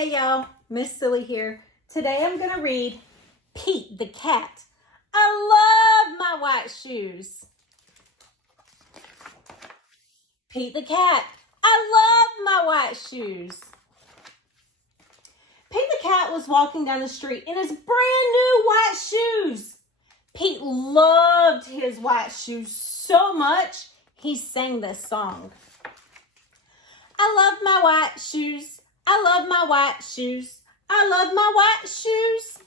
Hey y'all, Miss Silly here. Today I'm going to read Pete the Cat. I love my white shoes. Pete the Cat. I love my white shoes. Pete the Cat was walking down the street in his brand new white shoes. Pete loved his white shoes so much, he sang this song. I love my white shoes. I love my white shoes. I love my white shoes.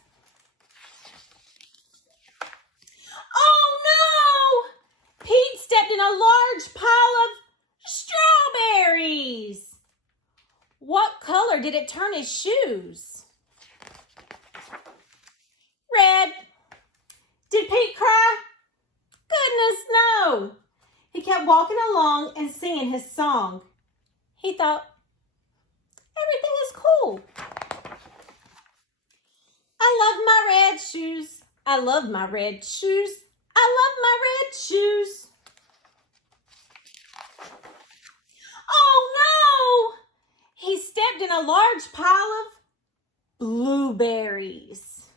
Oh no! Pete stepped in a large pile of strawberries. What color did it turn his shoes? Red. Did Pete cry? Goodness, no. He kept walking along and singing his song. He thought, everything is cool. I love my red shoes. I love my red shoes. I love my red shoes. Oh no! He stepped in a large pile of blueberries.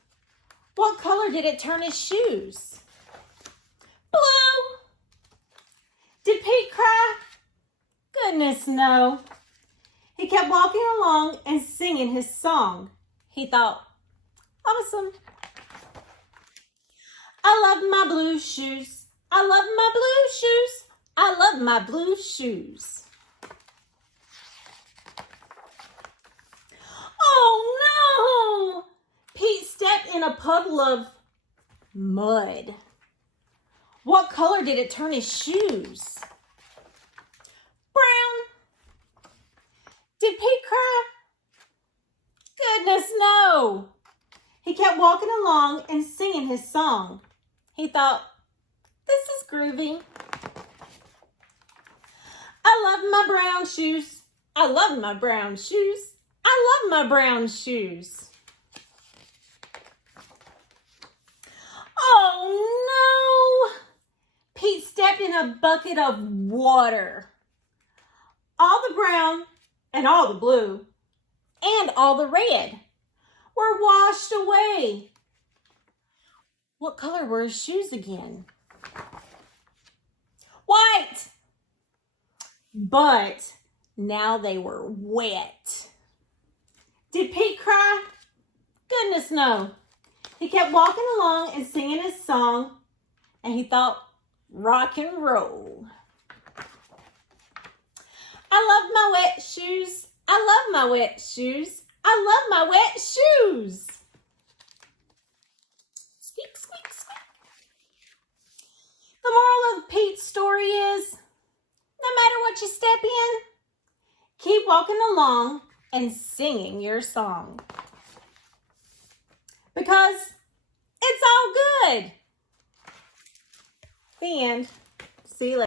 What color did it turn his shoes? Blue. Did Pete cry? Goodness, no. He kept walking along and singing his song. He thought, awesome. I love my blue shoes. I love my blue shoes. I love my blue shoes. Oh no! Pete stepped in a puddle of mud. What color did it turn his shoes? Brown. Did Pete cry? Goodness, no. He kept walking along and singing his song. He thought, this is groovy. I love my brown shoes. I love my brown shoes. I love my brown shoes. Oh no! Pete stepped in a bucket of water. All the brown and all the blue and all the red were washed away. What color were his shoes again? White. But now they were wet. Did Pete cry? Goodness, no. He kept walking along and singing his song, and he thought, rock and roll. I love my wet shoes. I love my wet shoes. I love my wet shoes. Squeak, squeak, squeak. The moral of Pete's story is, no matter what you step in, keep walking along and singing your song. Because it's all good. The end. See you later.